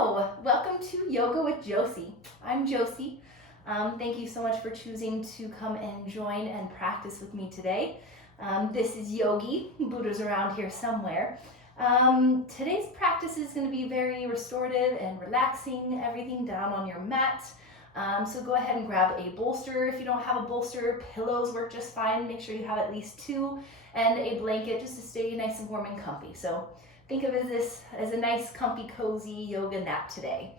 Hello, welcome to Yoga with Josie. I'm Josie. Thank you so much for choosing to come and join and practice with me today. This is Yogi. Buddha's around here somewhere. Today's practice is going to be very restorative and relaxing, everything down on your mat. So go ahead and grab a bolster. If you don't have a bolster, pillows work just fine. Make sure you have at least two, and a blanket just to stay nice and warm and comfy. So think of this as a nice, comfy, cozy yoga nap today.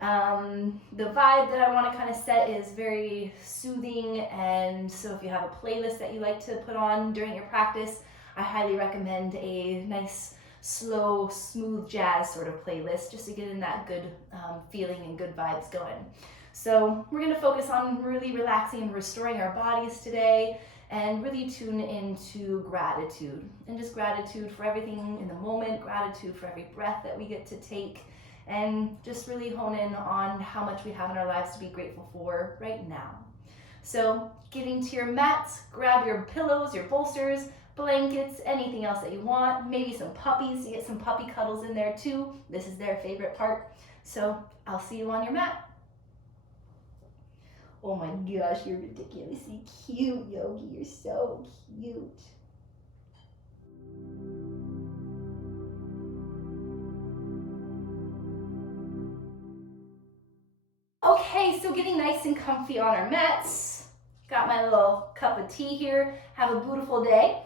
The vibe that I want to kind of set is very soothing, and so if you have a playlist that you like to put on during your practice, I highly recommend a nice, slow, smooth jazz sort of playlist just to get in that good feeling and good vibes going. So we're going to focus on really relaxing and restoring our bodies today, and really tune into gratitude, and just gratitude for everything in the moment, gratitude for every breath that we get to take, and just really hone in on how much we have in our lives to be grateful for right now. So getting to your mats, grab your pillows, your bolsters, blankets, anything else that you want, maybe some puppies, you get some puppy cuddles in there too. This is their favorite part. So I'll see you on your mat. Oh my gosh, you're ridiculously cute, Yogi. You're so cute. Okay, so getting nice and comfy on our mats. Got my little cup of tea here. Have a beautiful day.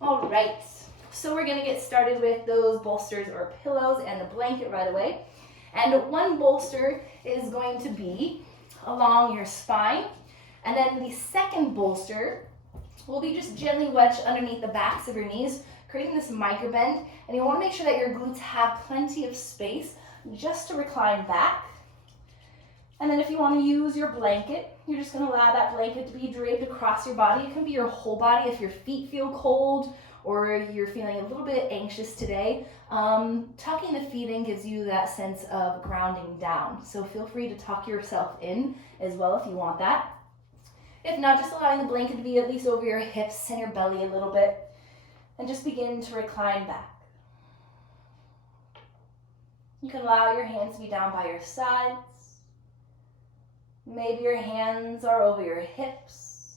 All right. So we're gonna get started with those bolsters or pillows and the blanket right away. And one bolster is going to be along your spine. And then the second bolster will be just gently wedged underneath the backs of your knees, creating this micro bend. And you want to make sure that your glutes have plenty of space just to recline back. And then if you want to use your blanket, you're just going to allow that blanket to be draped across your body. It can be your whole body if your feet feel cold or you're feeling a little bit anxious today. Tucking the feet in gives you that sense of grounding down. So feel free to tuck yourself in as well if you want that. If not, just allowing the blanket to be at least over your hips and your belly a little bit. And just begin to recline back. You can allow your hands to be down by your sides. Maybe your hands are over your hips.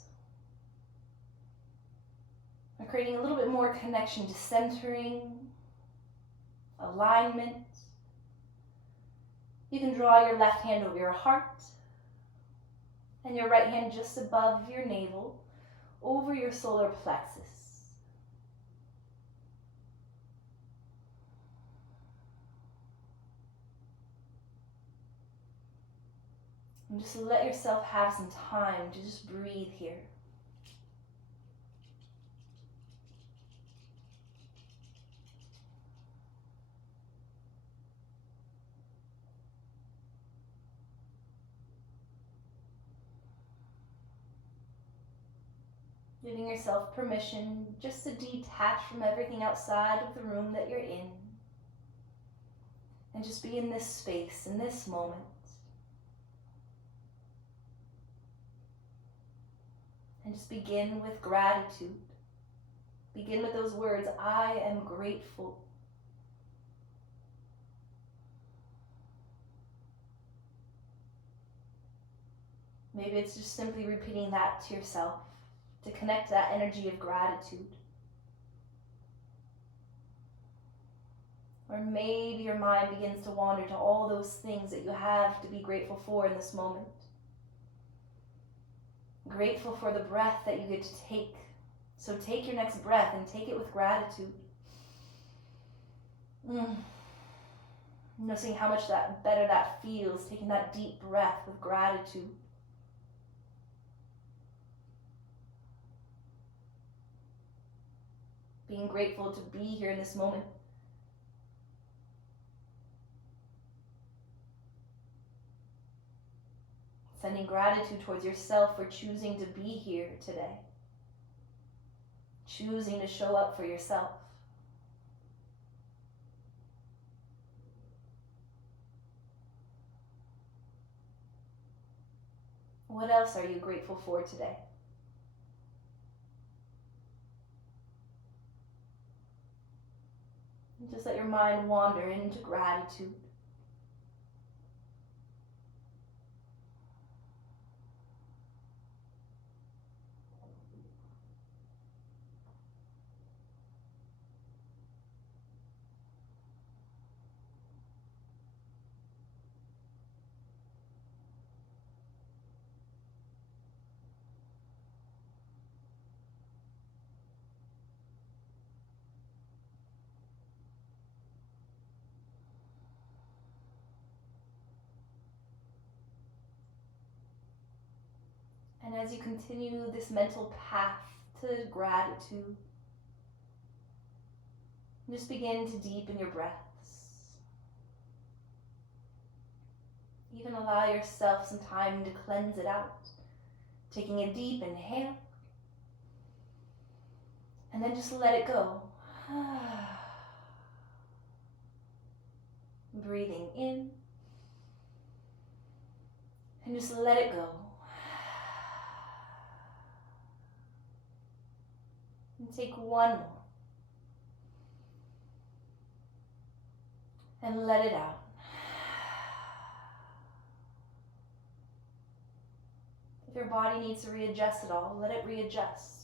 Or creating a little bit more connection to centering, alignment. You can draw your left hand over your heart and your right hand just above your navel, over your solar plexus. And just let yourself have some time to just breathe here. Giving yourself permission just to detach from everything outside of the room that you're in. And just be in this space, in this moment. And just begin with gratitude. Begin with those words, I am grateful. Maybe it's just simply repeating that to yourself to connect that energy of gratitude. Or maybe your mind begins to wander to all those things that you have to be grateful for in this moment. Grateful for the breath that you get to take. So take your next breath and take it with gratitude. Noticing how much better that feels, taking that deep breath with gratitude. Being grateful to be here in this moment. Sending gratitude towards yourself for choosing to be here today. Choosing to show up for yourself. What else are you grateful for today? Just let your mind wander into gratitude. And as you continue this mental path to gratitude, just begin to deepen your breaths. Even allow yourself some time to cleanse it out. Taking a deep inhale, and then just let it go. Breathing in, and just let it go. And take one more. And let it out. If your body needs to readjust at all, let it readjust.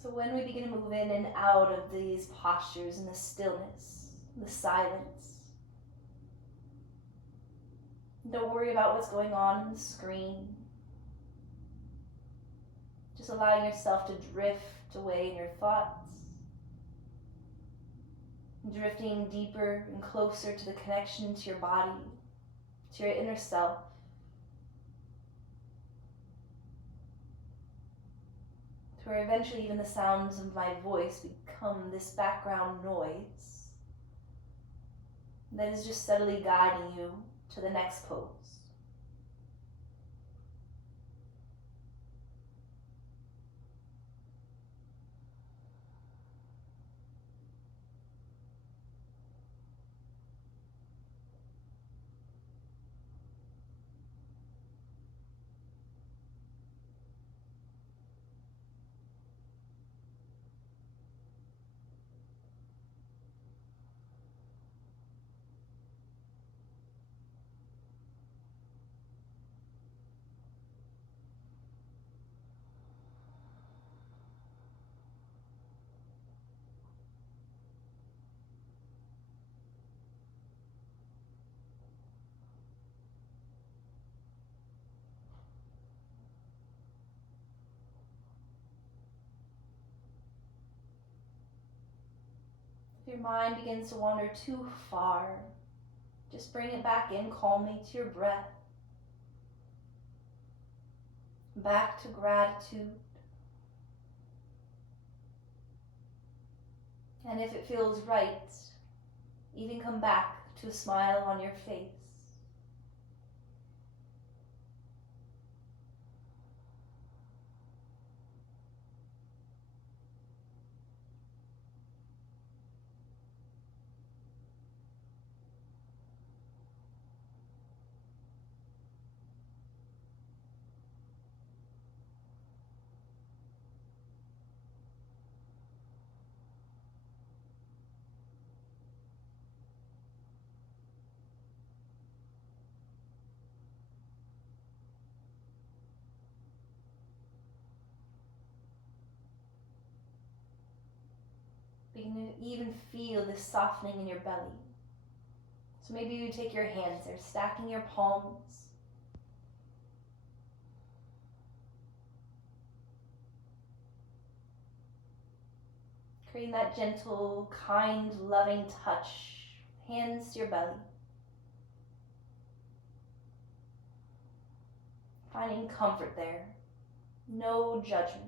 So when we begin to move in and out of these postures and the stillness, the silence, don't worry about what's going on in the screen. Just allowing yourself to drift away in your thoughts, drifting deeper and closer to the connection to your body, to your inner self. To where eventually even the sounds of my voice become this background noise that is just subtly guiding you to the next pose. If your mind begins to wander too far, just bring it back in calmly to your breath. Back to gratitude. And if it feels right, even come back to a smile on your face. You can even feel this softening in your belly. So maybe you take your hands there, stacking your palms. Creating that gentle, kind, loving touch. Hands to your belly. Finding comfort there. No judgment.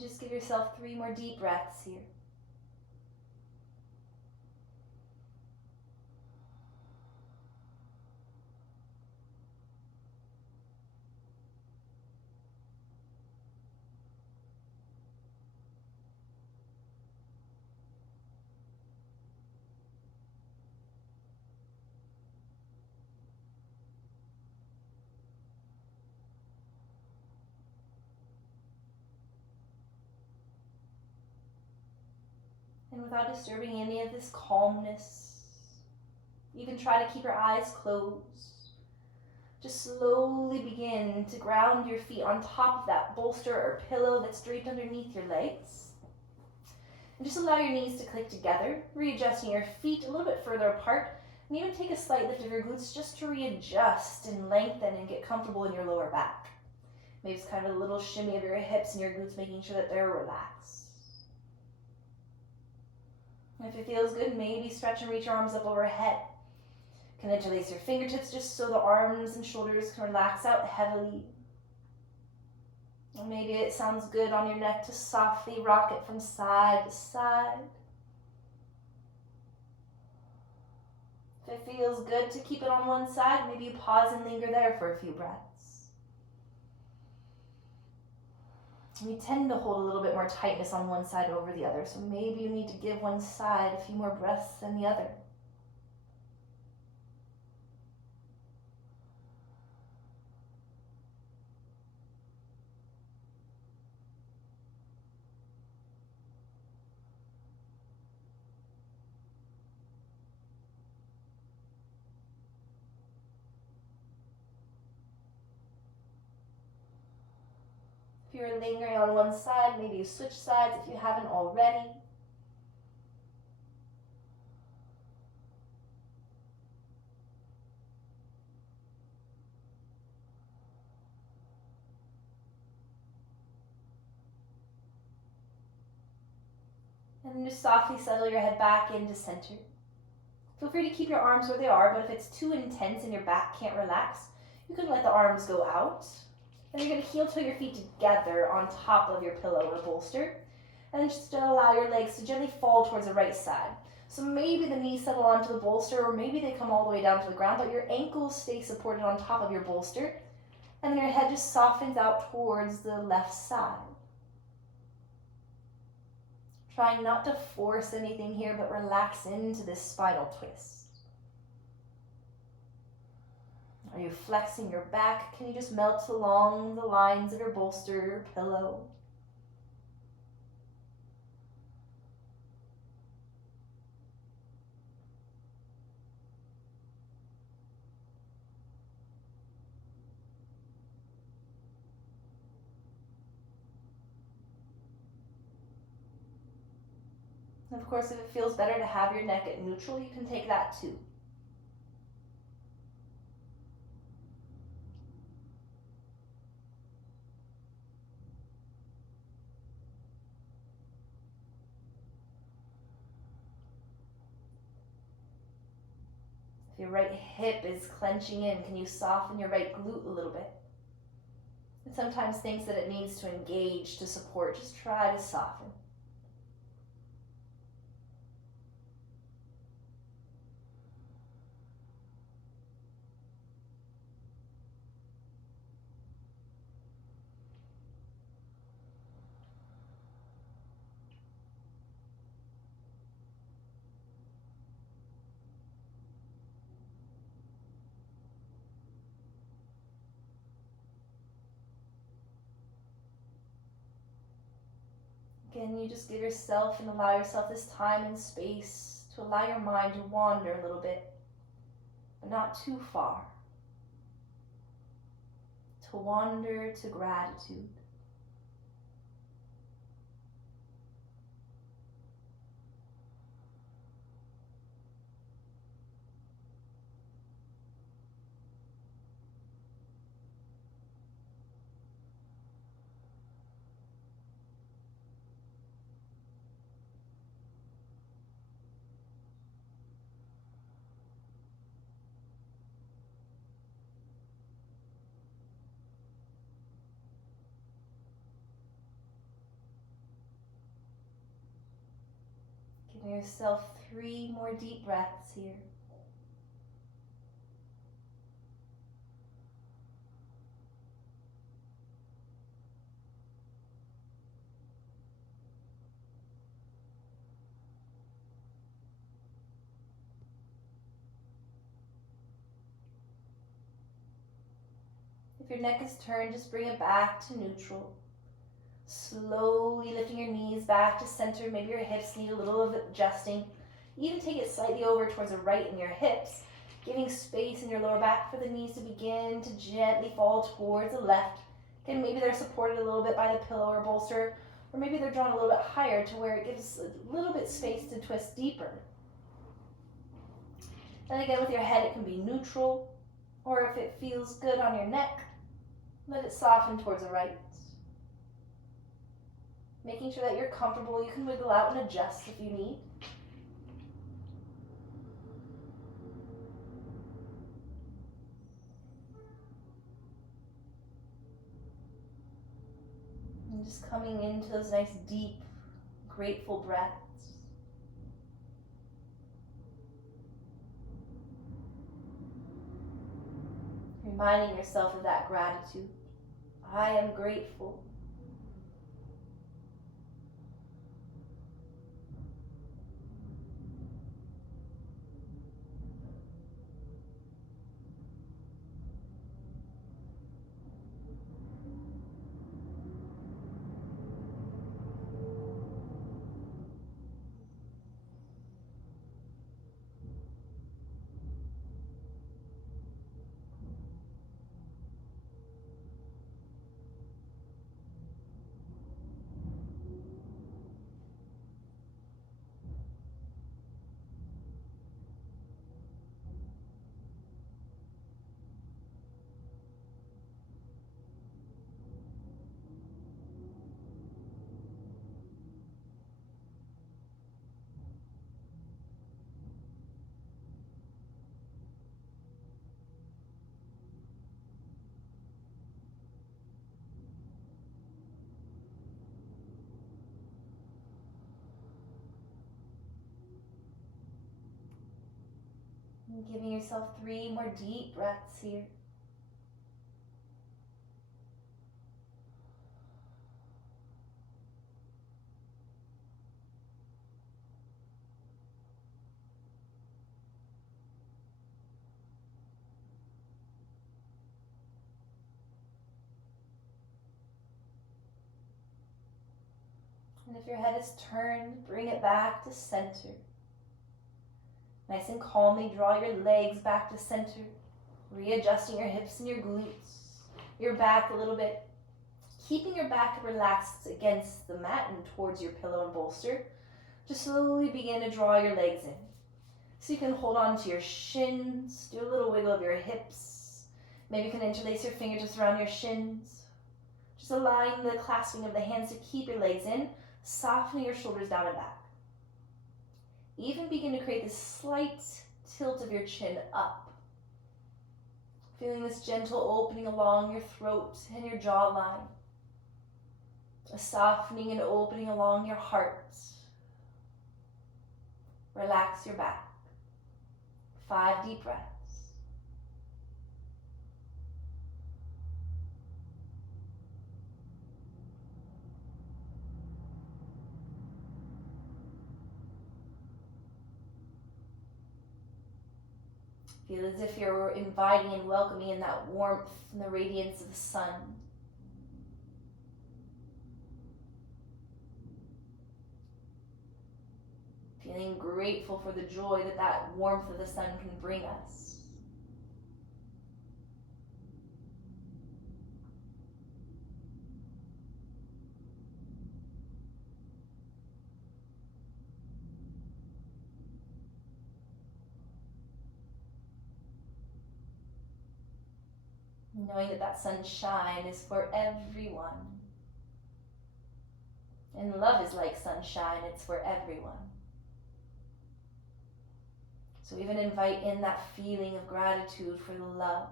Just give yourself 3 more deep breaths here. And without disturbing any of this calmness, even try to keep your eyes closed. Just slowly begin to ground your feet on top of that bolster or pillow that's draped underneath your legs. And just allow your knees to click together, readjusting your feet a little bit further apart, and even take a slight lift of your glutes just to readjust and lengthen and get comfortable in your lower back. Maybe it's kind of a little shimmy of your hips and your glutes, making sure that they're relaxed. If it feels good, maybe stretch and reach your arms up overhead. You can interlace your fingertips just so the arms and shoulders can relax out heavily. Or maybe it sounds good on your neck to softly rock it from side to side. If it feels good to keep it on one side, maybe you pause and linger there for a few breaths. We tend to hold a little bit more tightness on one side over the other, so maybe you need to give one side a few more breaths than the other. If you're lingering on one side, maybe you switch sides if you haven't already. And then just softly settle your head back into center. Feel free to keep your arms where they are, but if it's too intense and your back can't relax, you can let the arms go out. And you're going to heel toe your feet together on top of your pillow or bolster. And then just allow your legs to gently fall towards the right side. So maybe the knees settle onto the bolster, or maybe they come all the way down to the ground, but your ankles stay supported on top of your bolster. And then your head just softens out towards the left side. Trying not to force anything here, but relax into this spinal twist. Are you flexing your back? Can you just melt along the lines of your bolster or pillow? And of course, if it feels better to have your neck at neutral, you can take that too. If your right hip is clenching in, can you soften your right glute a little bit? It sometimes thinks that it needs to engage to support. Just try to soften. Again, you just give yourself and allow yourself this time and space to allow your mind to wander a little bit, but not too far. To wander to gratitude. yourself 3 more deep breaths here. If your neck is turned, just bring it back to neutral. Slowly lifting your knees back to center. Maybe your hips need a little of adjusting. Even take it slightly over towards the right in your hips, giving space in your lower back for the knees to begin to gently fall towards the left. Again, maybe they're supported a little bit by the pillow or bolster, or maybe they're drawn a little bit higher to where it gives a little bit space to twist deeper. And again, with your head, it can be neutral, or if it feels good on your neck, let it soften towards the right. Making sure that you're comfortable, you can wiggle out and adjust if you need. And just coming into those nice, deep, grateful breaths. Reminding yourself of that gratitude. I am grateful. And giving yourself 3 more deep breaths here. And if your head is turned, bring it back to center. Nice and calmly draw your legs back to center, readjusting your hips and your glutes, your back a little bit. Keeping your back relaxed against the mat and towards your pillow and bolster. Just slowly begin to draw your legs in. So you can hold on to your shins, do a little wiggle of your hips. Maybe you can interlace your fingertips around your shins. Just allowing the clasping of the hands to keep your legs in, softening your shoulders down and back. Even begin to create this slight tilt of your chin up. Feeling this gentle opening along your throat and your jawline. A softening and opening along your heart. Relax your back. 5 deep breaths. Feel as if you're inviting and welcoming in that warmth and the radiance of the sun. Feeling grateful for the joy that that warmth of the sun can bring us. Knowing that that sunshine is for everyone. And love is like sunshine, it's for everyone. So even invite in that feeling of gratitude for the love.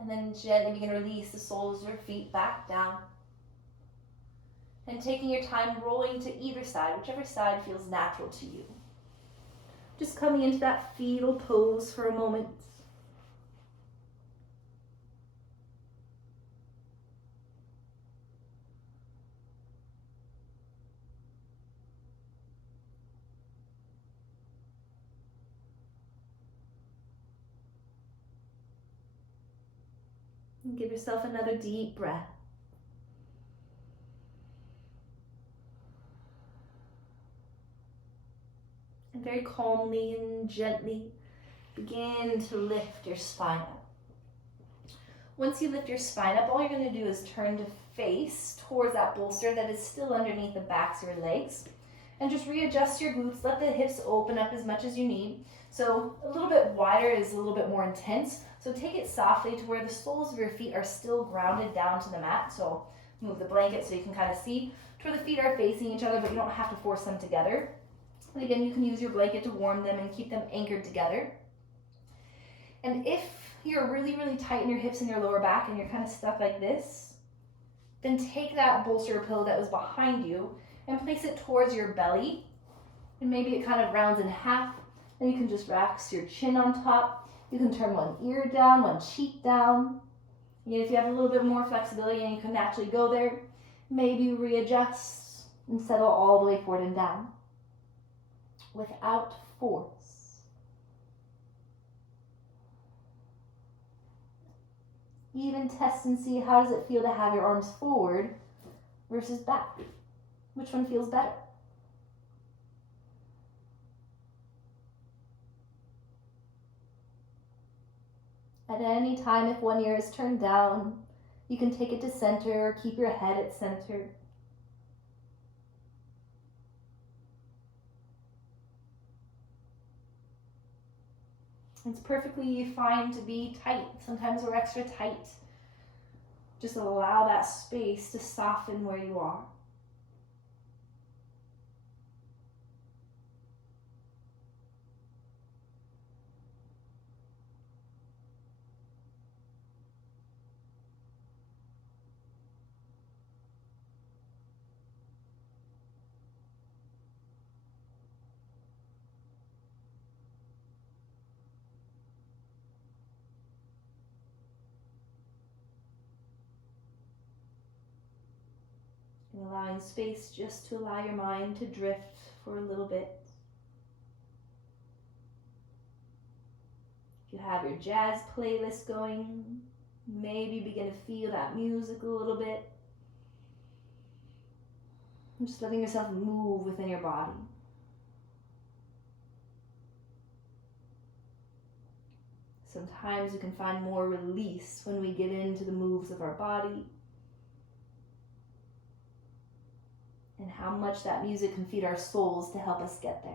And then gently begin to release the soles of your feet back down. And taking your time rolling to either side, whichever side feels natural to you. Just coming into that fetal pose for a moment. And give yourself another deep breath. And very calmly and gently begin to lift your spine up. Once you lift your spine up, all you're going to do is turn to face towards that bolster that is still underneath the backs of your legs. And just readjust your glutes. Let the hips open up as much as you need. So a little bit wider is a little bit more intense. So take it softly to where the soles of your feet are still grounded down to the mat. So move the blanket so you can kind of see to where the feet are facing each other, but you don't have to force them together. And again, you can use your blanket to warm them and keep them anchored together. And if you're really, really tight in your hips and your lower back and you're kind of stuck like this, then take that bolster or pillow that was behind you and place it towards your belly. And maybe it kind of rounds in half. And you can just relax your chin on top. You can turn one ear down, one cheek down. And if you have a little bit more flexibility and you can naturally go there, maybe readjust and settle all the way forward and down without force. Even test and see, how does it feel to have your arms forward versus back? Which one feels better? At any time, if one ear is turned down, you can take it to center or keep your head at center. It's perfectly fine to be tight. Sometimes we're extra tight. Just allow that space to soften where you are. And allowing space just to allow your mind to drift for a little bit. If you have your jazz playlist going, maybe begin to feel that music a little bit. And just letting yourself move within your body. Sometimes we can find more release when we get into the moves of our body. And how much that music can feed our souls to help us get there.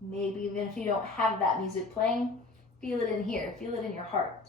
Maybe even if you don't have that music playing, feel it in here, feel it in your heart.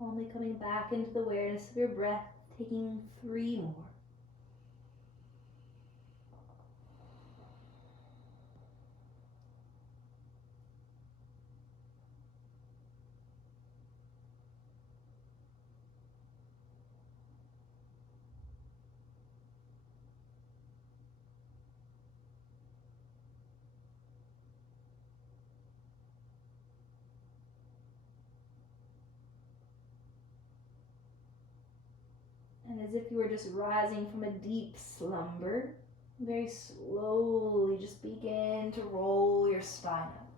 Calmly coming back into the awareness of your breath, taking 3 more. And as if you were just rising from a deep slumber, very slowly just begin to roll your spine up.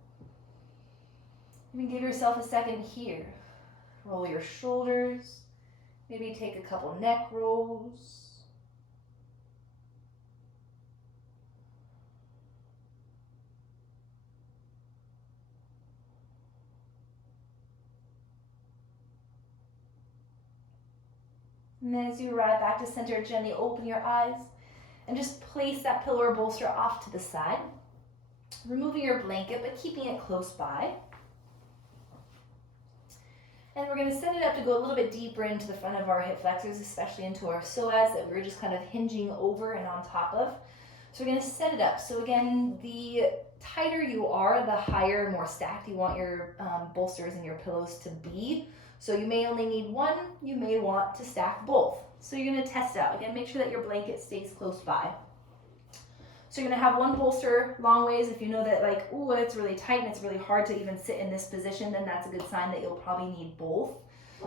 Even give yourself a second here. Roll your shoulders. Maybe take a couple neck rolls. And then as you arrive back to center, gently open your eyes and just place that pillow or bolster off to the side. Removing your blanket, but keeping it close by. And we're going to set it up to go a little bit deeper into the front of our hip flexors, especially into our psoas that we're just kind of hinging over and on top of. So we're going to set it up. So again, the tighter you are, the higher, more stacked you want your bolsters and your pillows to be. So you may only need one, you may want to stack both. So you're going to test it out. Again, make sure that your blanket stays close by. So you're going to have one bolster long ways. If you know that like, ooh, it's really tight and it's really hard to even sit in this position, then that's a good sign that you'll probably need both.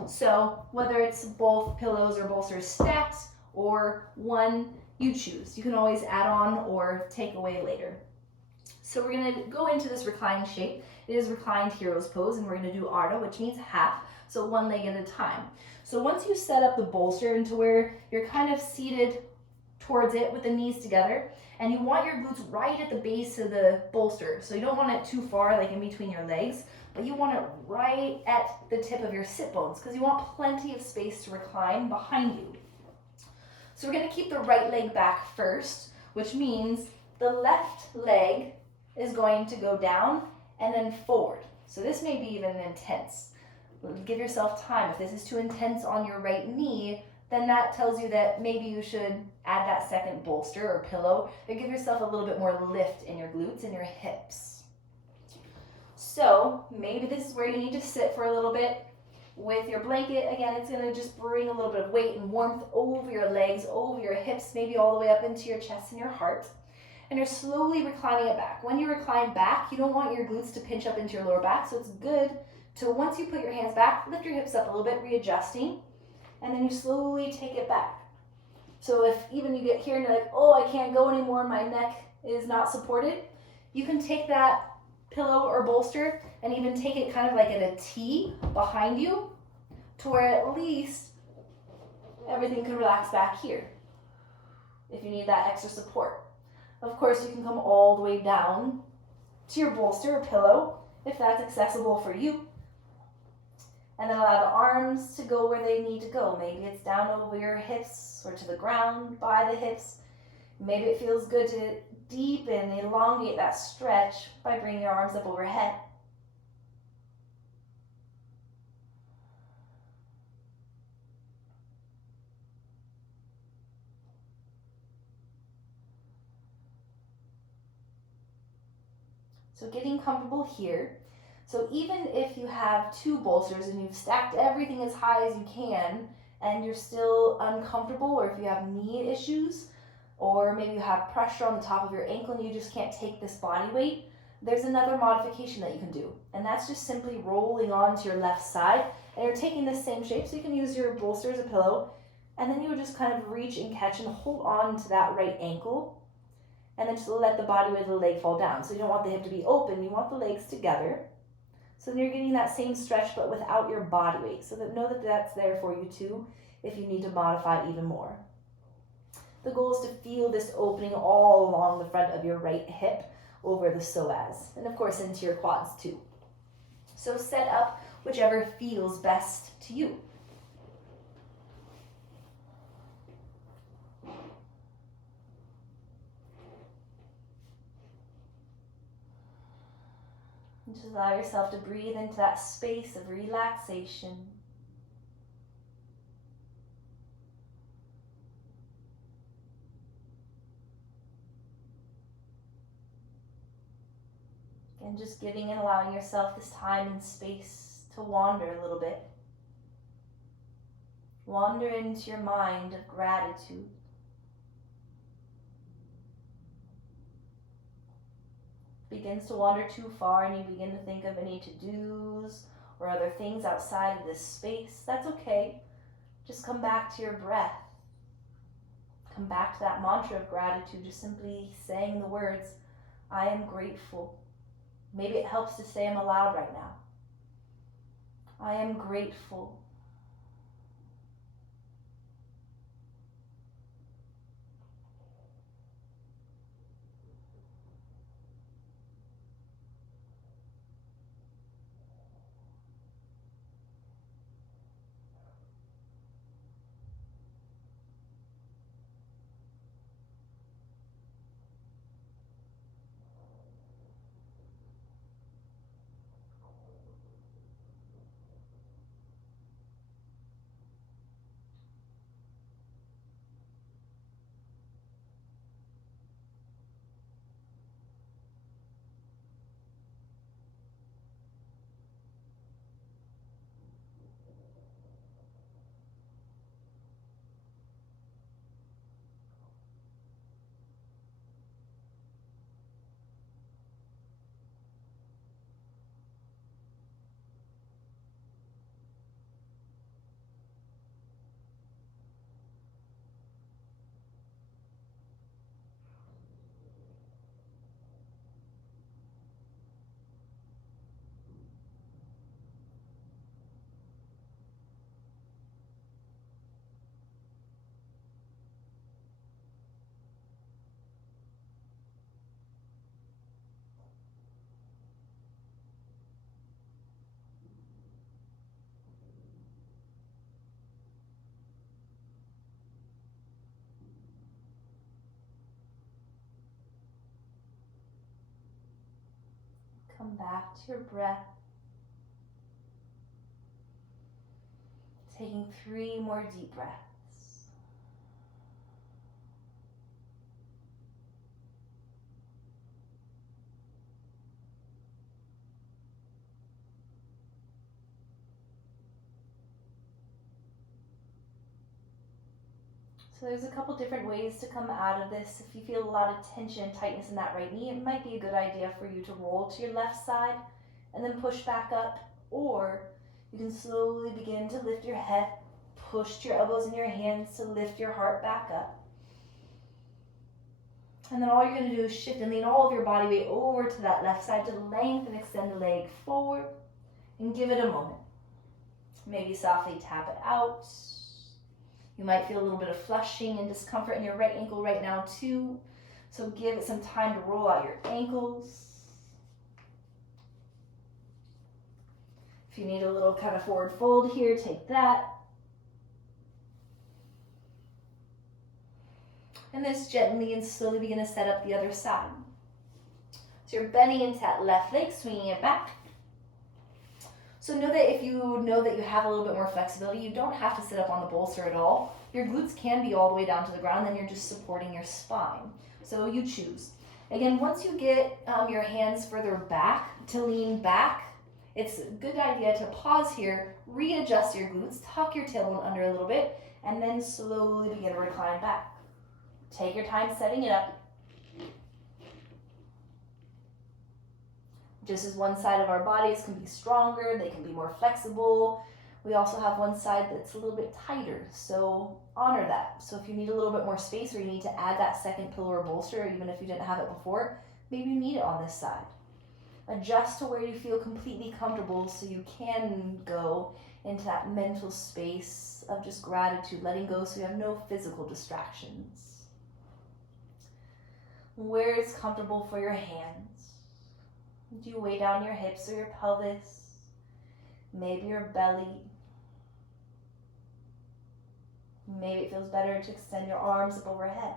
So whether it's both pillows or bolsters stacked or one, you choose. You can always add on or take away later. So we're going to go into this reclined shape. It is reclined hero's pose, and we're going to do Ardha, which means half, so one leg at a time. So once you set up the bolster into where you're kind of seated towards it with the knees together, and you want your glutes right at the base of the bolster. So you don't want it too far, like in between your legs, but you want it right at the tip of your sit bones because you want plenty of space to recline behind you. So we're going to keep the right leg back first, which means the left leg is going to go down and then forward. So this may be even intense. Give yourself time. If this is too intense on your right knee, then that tells you that maybe you should add that second bolster or pillow or give yourself a little bit more lift in your glutes and your hips. So maybe this is where you need to sit for a little bit with your blanket. Again, it's going to just bring a little bit of weight and warmth over your legs, over your hips, maybe all the way up into your chest and your heart. And you're slowly reclining it back. When you recline back, you don't want your glutes to pinch up into your lower back, so it's good to, once you put your hands back, lift your hips up a little bit, readjusting, and then you slowly take it back. So if even you get here and you're like, oh, I can't go anymore, my neck is not supported, you can take that pillow or bolster and even take it kind of like at a T behind you to where at least everything can relax back here if you need that extra support. Of course, you can come all the way down to your bolster or pillow if that's accessible for you. And then allow the arms to go where they need to go. Maybe it's down over your hips or to the ground by the hips. Maybe it feels good to deepen, elongate that stretch by bringing your arms up overhead. So getting comfortable here. So even if you have 2 bolsters and you've stacked everything as high as you can and you're still uncomfortable, or if you have knee issues, or maybe you have pressure on the top of your ankle and you just can't take this body weight, there's another modification that you can do. And that's just simply rolling onto your left side, and you're taking this same shape, so you can use your bolster as a pillow, and then you would just kind of reach and catch and hold on to that right ankle, and then just let the body weight of the leg fall down. So you don't want the hip to be open, you want the legs together. So then you're getting that same stretch but without your body weight. So that know that that's there for you too if you need to modify even more. The goal is to feel this opening all along the front of your right hip over the psoas. And of course into your quads too. So set up whichever feels best to you. And just allow yourself to breathe into that space of relaxation. And just giving and allowing yourself this time and space to wander a little bit. Wander into your mind of gratitude. Begins to wander too far and you begin to think of any to-dos or other things outside of this space, that's okay. Just come back to your breath. Come back to that mantra of gratitude, just simply saying the words, I am grateful. Maybe it helps to say them aloud right now. I am grateful. Come back to your breath. Taking 3 more deep breaths. So there's a couple different ways to come out of this. If you feel a lot of tension and tightness in that right knee, it might be a good idea for you to roll to your left side and then push back up. Or you can slowly begin to lift your head, push your elbows and your hands to lift your heart back up. And then all you're going to do is shift and lean all of your body weight over to that left side to lengthen and extend the leg forward and give it a moment. Maybe softly tap it out. You might feel a little bit of flushing and discomfort in your right ankle right now too. So give it some time to roll out your ankles. If you need a little kind of forward fold here, take that. And then gently and slowly begin to set up the other side. So you're bending into that left leg, swinging it back. So know that if you know that you have a little bit more flexibility, you don't have to sit up on the bolster at all. Your glutes can be all the way down to the ground, then you're just supporting your spine. So you choose. Again, once you get your hands further back to lean back, it's a good idea to pause here, readjust your glutes, tuck your tailbone under a little bit, and then slowly begin to recline back. Take your time setting it up. Just as one side of our bodies can be stronger, they can be more flexible. We also have one side that's a little bit tighter, so honor that. So if you need a little bit more space or you need to add that second pillow or bolster, even if you didn't have it before, maybe you need it on this side. Adjust to where you feel completely comfortable so you can go into that mental space of just gratitude, letting go so you have no physical distractions. Where it's comfortable for your hands. Do you weigh down your hips or your pelvis? Maybe your belly. Maybe it feels better to extend your arms up overhead.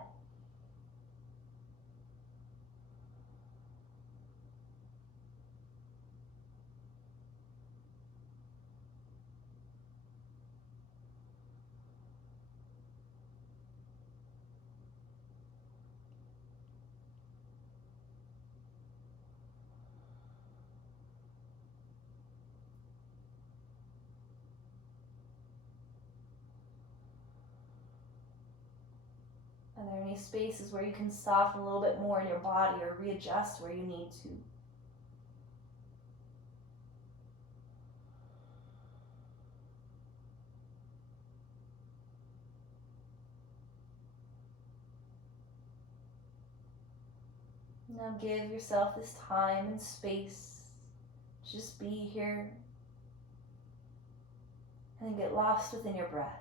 Any spaces where you can soften a little bit more in your body or readjust where you need to. Now give yourself this time and space. Just be here and get lost within your breath.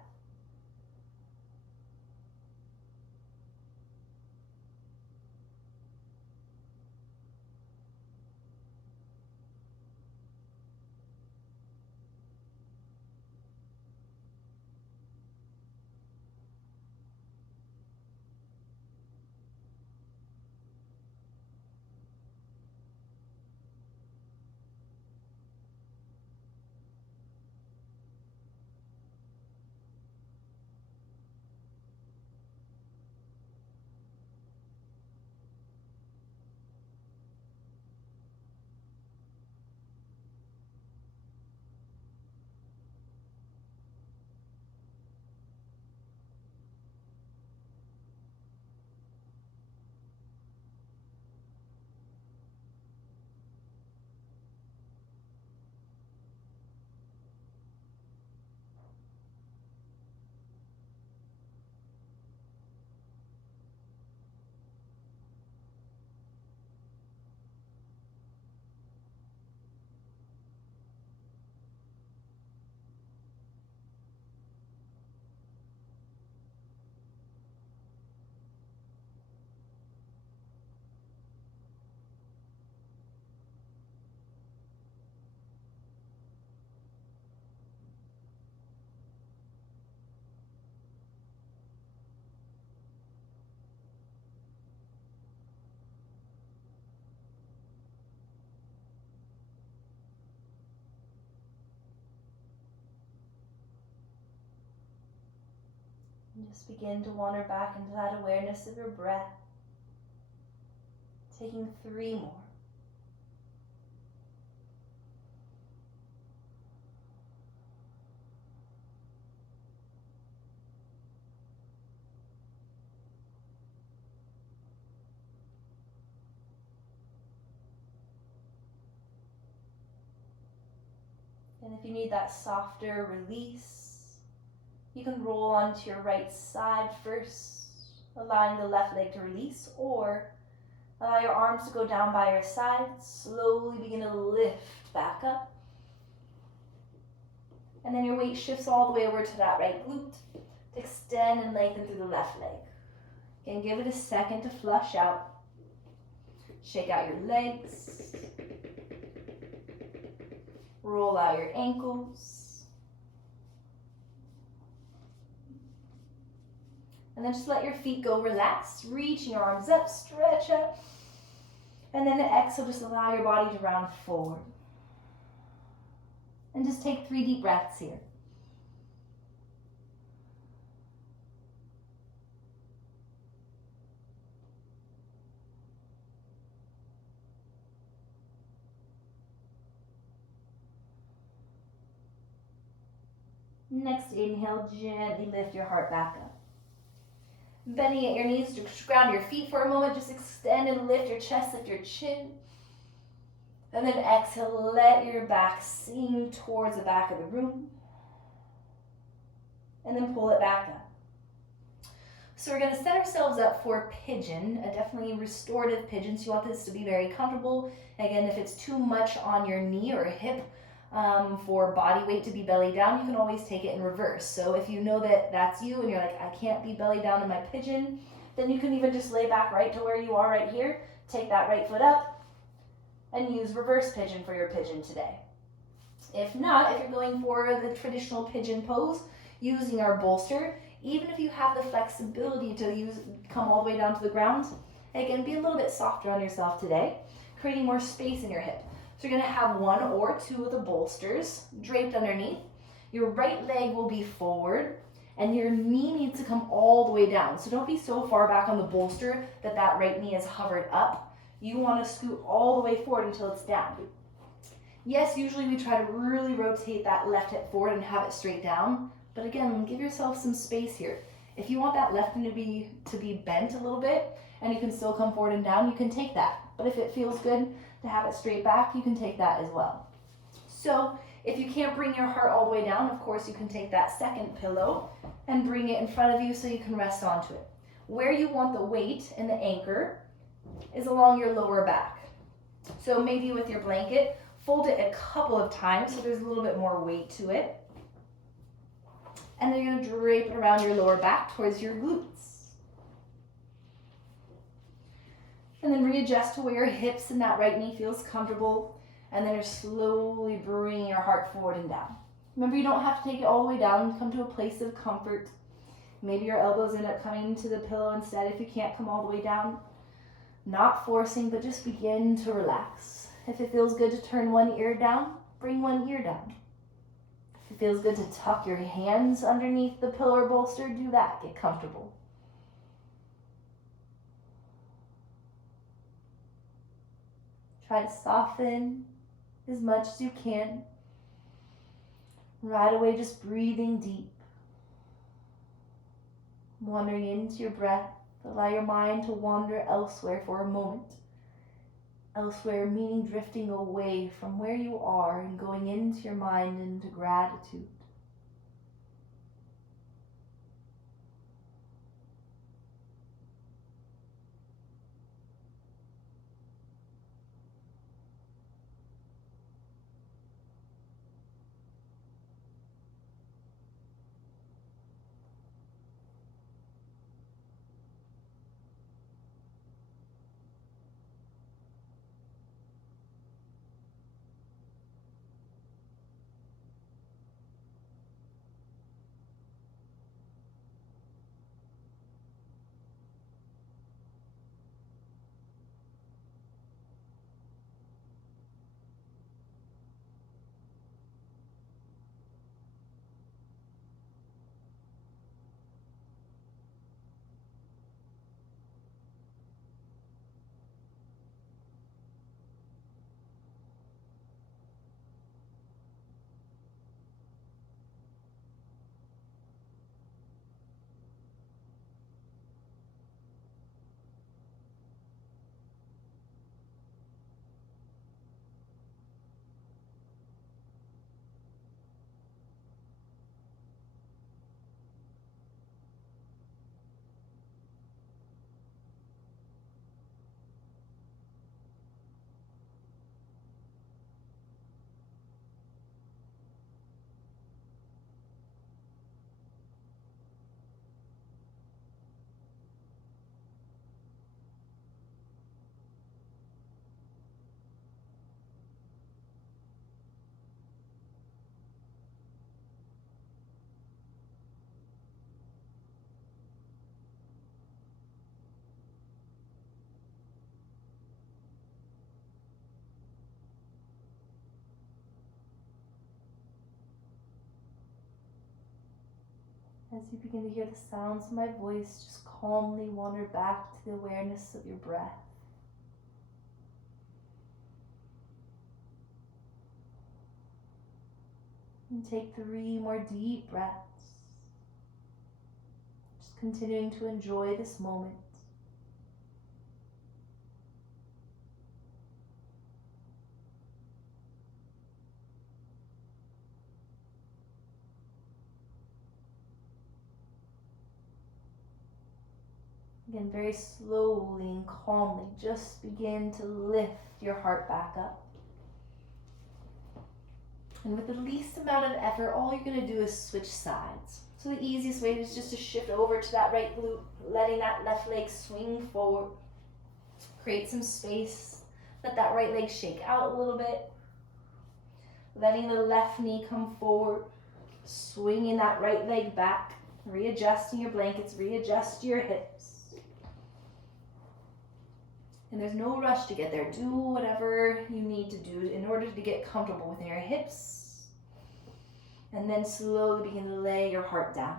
And just begin to wander back into that awareness of your breath. Taking 3 more. And if you need that softer release, you can roll onto your right side first, allowing the left leg to release, or allow your arms to go down by your sides. Slowly begin to lift back up. And then your weight shifts all the way over to that right glute to extend and lengthen through the left leg. Again, give it a second to flush out. Shake out your legs. Roll out your ankles. And then just let your feet go relaxed, reaching your arms up, stretch up. And then exhale, just allow your body to round forward. And just take 3 deep breaths here. Next inhale, gently lift your heart back up. Bending at your knees to ground your feet for a moment. Just extend and lift your chest, lift your chin. And then exhale, let your back sink towards the back of the room. And then pull it back up. So we're going to set ourselves up for pigeon, a definitely restorative pigeon. So you want this to be very comfortable. Again, if it's too much on your knee or hip for body weight to be belly down, you can always take it in reverse. So if you know that that's you and you're like, I can't be belly down in my pigeon, then you can even just lay back right to where you are right here. Take that right foot up and use reverse pigeon for your pigeon today. If not, if you're going for the traditional pigeon pose, using our bolster, even if you have the flexibility to come all the way down to the ground, again, be a little bit softer on yourself today, creating more space in your hip. So you're going to have 1 or 2 of the bolsters draped underneath. Your right leg will be forward, and your knee needs to come all the way down. So don't be so far back on the bolster that that right knee is hovered up. You want to scoot all the way forward until it's down. Yes, usually we try to really rotate that left hip forward and have it straight down. But again, give yourself some space here. If you want that left knee to be bent a little bit and you can still come forward and down, you can take that. But if it feels good to have it straight back, you can take that as well. So if you can't bring your heart all the way down, of course you can take that second pillow and bring it in front of you so you can rest onto it. Where you want the weight and the anchor is along your lower back. So maybe with your blanket, fold it a couple of times so there's a little bit more weight to it. And then you're going to drape it around your lower back towards your glutes. And then readjust to where your hips and that right knee feels comfortable. And then you're slowly bringing your heart forward and down. Remember, you don't have to take it all the way down. Come to a place of comfort. Maybe your elbows end up coming to the pillow instead if you can't come all the way down. Not forcing, but just begin to relax. If it feels good to turn one ear down, bring one ear down. If it feels good to tuck your hands underneath the pillow or bolster, do that. Get comfortable. Try to soften as much as you can. Right away, just breathing deep. Wandering into your breath. Allow your mind to wander elsewhere for a moment. Elsewhere meaning drifting away from where you are and going into your mind into gratitude. As you begin to hear the sounds of my voice, just calmly wander back to the awareness of your breath. And take 3 more deep breaths. Just continuing to enjoy this moment. Again, very slowly and calmly, just begin to lift your heart back up. And with the least amount of effort, all you're going to do is switch sides. So the easiest way is just to shift over to that right glute, letting that left leg swing forward. Create some space. Let that right leg shake out a little bit. Letting the left knee come forward. Swinging that right leg back. Readjusting your blankets, readjust your hips. And there's no rush to get there. Do whatever you need to do in order to get comfortable within your hips. And then slowly begin to lay your heart down.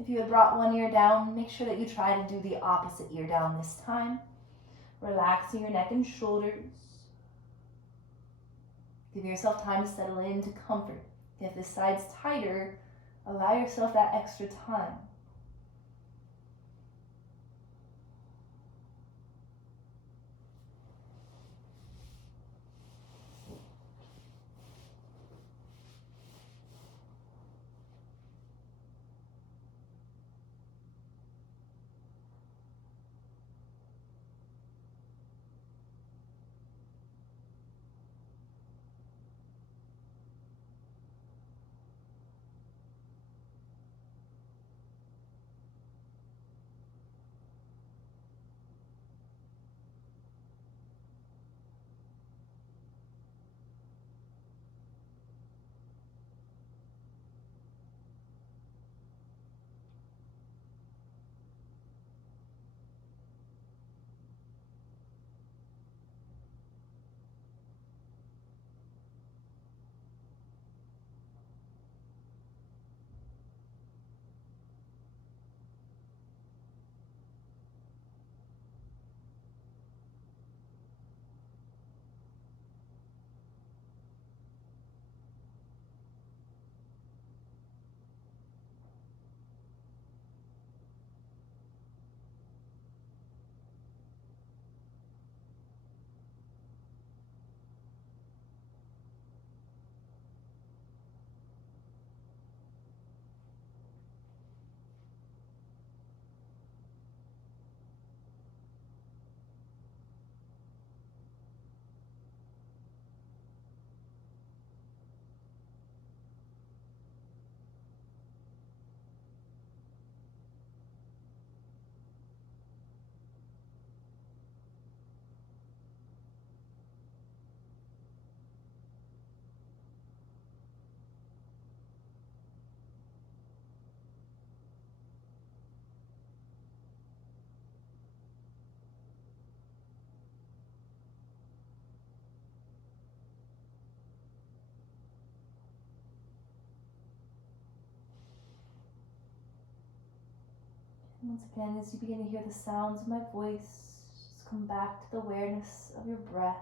If you had brought one ear down, make sure that you try to do the opposite ear down this time. Relaxing your neck and shoulders. Give yourself time to settle into comfort. If this side's tighter, Allow yourself that extra time. Once again, as you begin to hear the sounds of my voice, just come back to the awareness of your breath.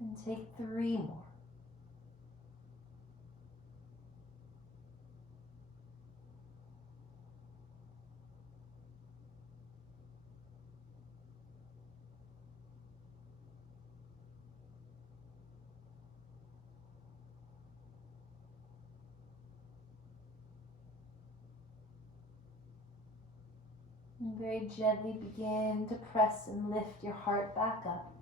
And take 3 more. And very gently begin to press and lift your heart back up.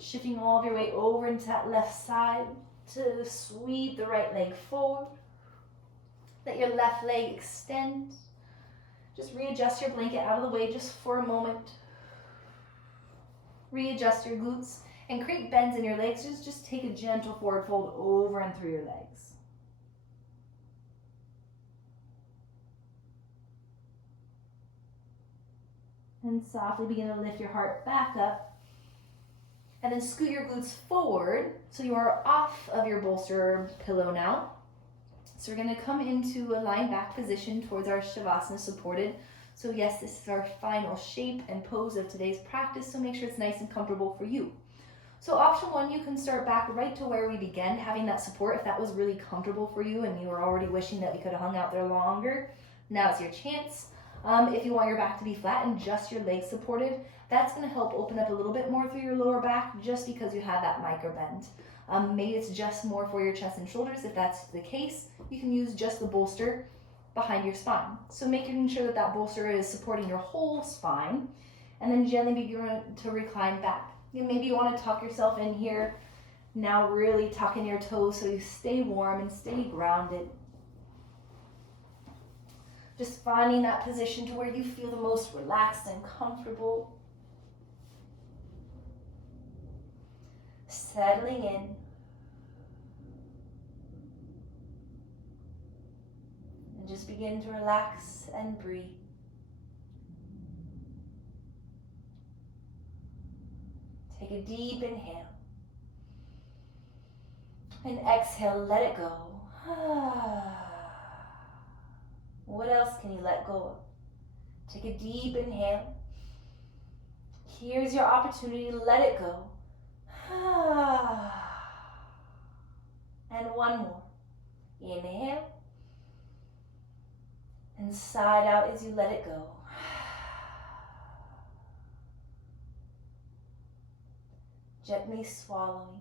Shifting all of your weight over into that left side to sweep the right leg forward. Let your left leg extend. Just readjust your blanket out of the way just for a moment. Readjust your glutes and create bends in your legs. Just take a gentle forward fold over and through your legs. And softly begin to lift your heart back up. And then scoot your glutes forward so you are off of your bolster pillow now. So we're going to come into a lying back position towards our Shavasana supported. So yes, this is our final shape and pose of today's practice, so make sure it's nice and comfortable for you. So option 1, you can start back right to where we began, having that support if that was really comfortable for you and you were already wishing that we could have hung out there longer. Now's your chance. If you want your back to be flat and just your legs supported, that's going to help open up a little bit more through your lower back just because you have that micro bend. Maybe it's just more for your chest and shoulders. If that's the case, you can use just the bolster behind your spine. So making sure that that bolster is supporting your whole spine, and then gently begin to recline back. And maybe you want to tuck yourself in here. Now really tuck in your toes so you stay warm and stay grounded. Just finding that position to where you feel the most relaxed and comfortable. Settling in. And just begin to relax and breathe. Take a deep inhale. And exhale, let it go. What else can you let go of? Take a deep inhale. here's your opportunity to let it go. And one more. Inhale. And sigh out as you let it go. Gently swallowing.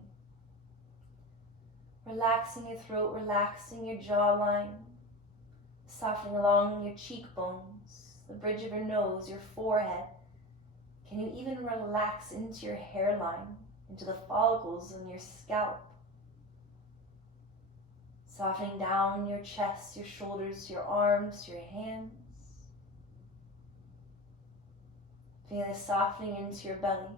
Relaxing your throat, relaxing your jawline. Softening along your cheekbones, the bridge of your nose, your forehead. Can you even relax into your hairline, into the follicles on your scalp? Softening down your chest, your shoulders, your arms, your hands. Feeling a softening into your belly,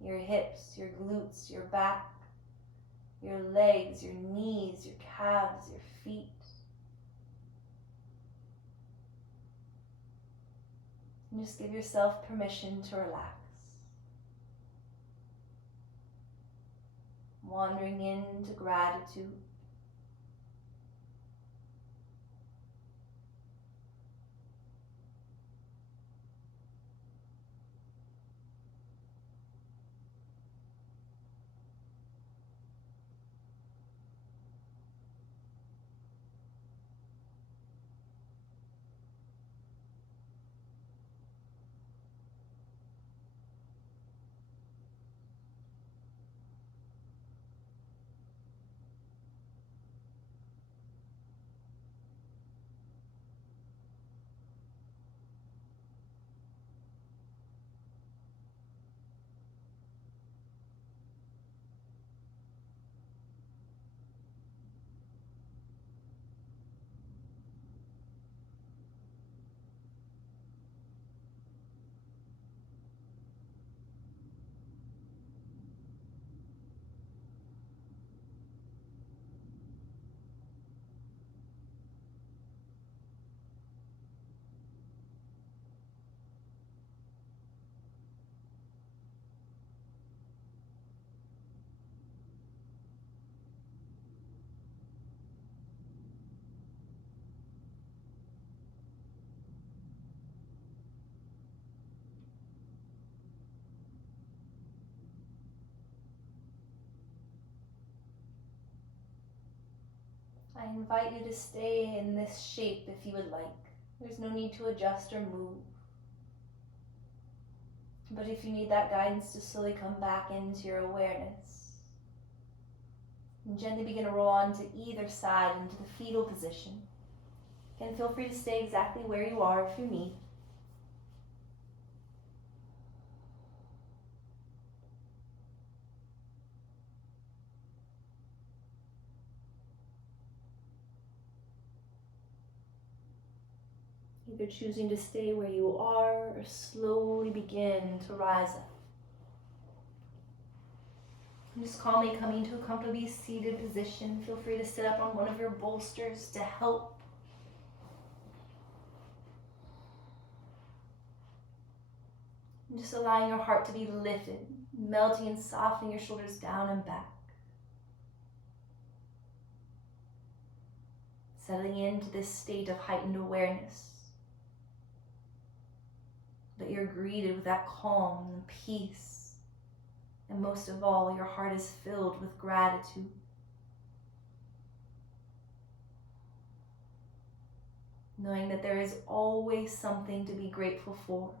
your hips, your glutes, your back, your legs, your knees, your calves, your feet. And just give yourself permission to relax. Wandering into gratitude. I invite you to stay in this shape if you would like. There's no need to adjust or move. But if you need that guidance to slowly come back into your awareness, and gently begin to roll onto either side into the fetal position. Again, feel free to stay exactly where you are if you need. Either choosing to stay where you are or slowly begin to rise up. And just calmly coming to a comfortably seated position. Feel free to sit up on one of your bolsters to help. And just allowing your heart to be lifted, melting and softening your shoulders down and back. Settling into this state of heightened awareness. But you're greeted with that calm and peace. And most of all, your heart is filled with gratitude. Knowing that there is always something to be grateful for.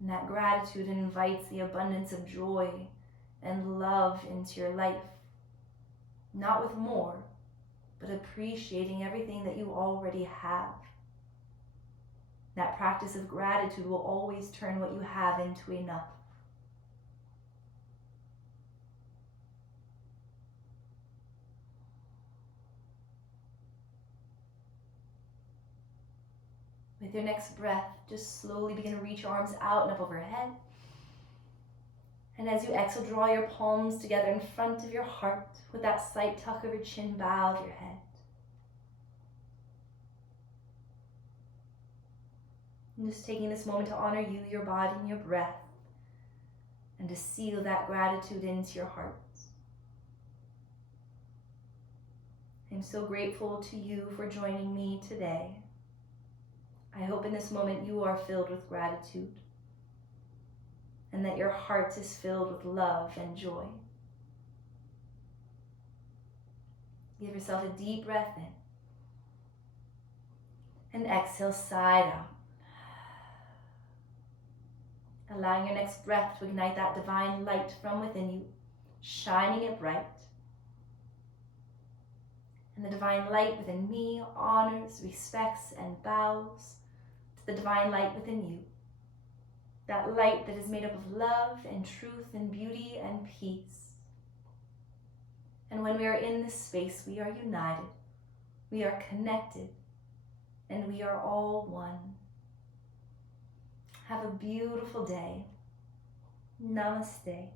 And that gratitude invites the abundance of joy and love into your life. Not with more, but appreciating everything that you already have. That practice of gratitude will always turn what you have into enough. With your next breath, just slowly begin to reach your arms out and up overhead. And as you exhale, draw your palms together in front of your heart with that slight tuck of your chin, bow of your head. And just taking this moment to honor you, your body, and your breath, and to seal that gratitude into your heart. I'm so grateful to you for joining me today. I hope in this moment you are filled with gratitude and that your heart is filled with love and joy. Give yourself a deep breath in and exhale, sigh out. Allowing your next breath to ignite that divine light from within you, shining it bright. And the divine light within me honors, respects, and bows to the divine light within you. That light that is made up of love and truth and beauty and peace. And when we are in this space, we are united, we are connected, and we are all one. Have a beautiful day. Namaste.